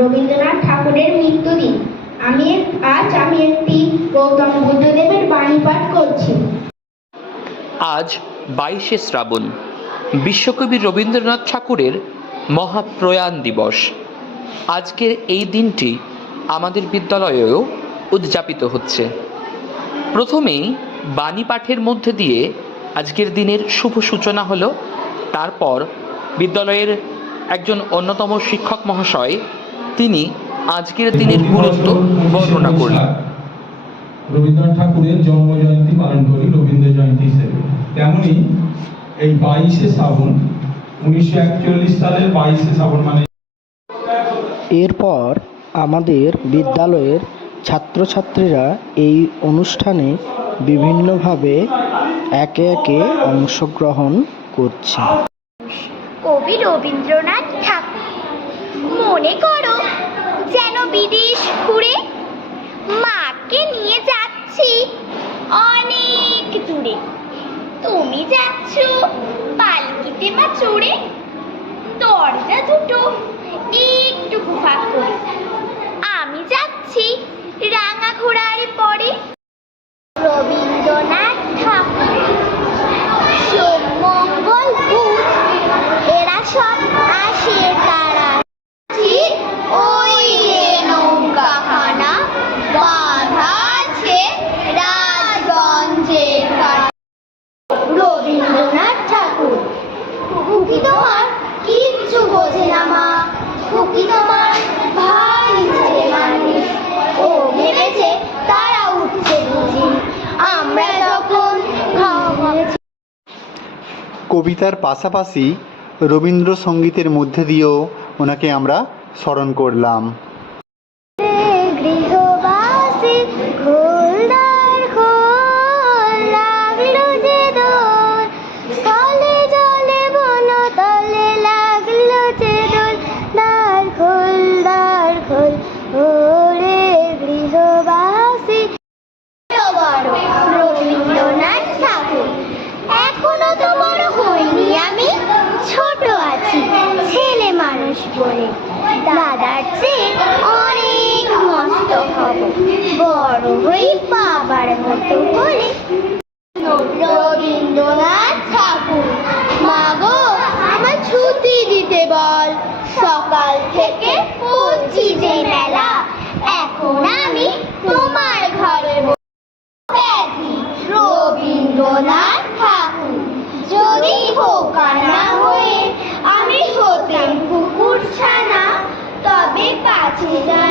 রবীন্দ্রনাথ ঠাকুরের মৃত্যুদিন। আমি আজ আমি একটি গৌতম বুদ্ধদেবের বাণী পাঠ করছি। আজ বাইশে শ্রাবণ, বিশ্বকবি রবীন্দ্রনাথ ঠাকুরের মহাপ্রয়াণ দিবস। আজকের এই দিনটি আমাদের বিদ্যালয়েও উদযাপিত হচ্ছে। প্রথমেই বাণী পাঠের মধ্যে দিয়ে আজকের দিনের শুভ সূচনা হলো, তারপর বিদ্যালয়ের একজন অন্যতম শিক্ষক মহাশয় তিনি আজকের দিনের গুরুত্ব বর্ণনা করলেন। রবীন্দ্রনাথ ঠাকুরের জন্ম জয়ন্তী পালন করি রবীন্দ্র জয়ন্তী হিসেবে। তেমনি এই বাইশে শ্রাবণ উনিশশো একচল্লিশ সালের বাইশে শ্রাবণ মানে এরপর আমাদের বিদ্যালয়ের ছাত্রছাত্রীরা এই অনুষ্ঠানে বিভিন্নভাবে একে একে অংশগ্রহণ করছে। কবি রবীন্দ্রনাথ ঠাকুর 추 কবিতার পাশাপাশি রবীন্দ্রসঙ্গীতের মধ্যে দিয়েও ওনাকে আমরা স্মরণ করলাম। বলে দাদার চেয়ে অনেক মস্ত হব। বড় হই বাবার মতো বলে রবীন্দ্রনাথ ঠাকুর, মাগো, আমার ছুটি দিতে বল। সকাল থেকে পড়ছি যে মেলা এখন আমি তোমার ঘরে রবীন্দ্রনাথ ঠাকুর, যদি বোকা না 回家。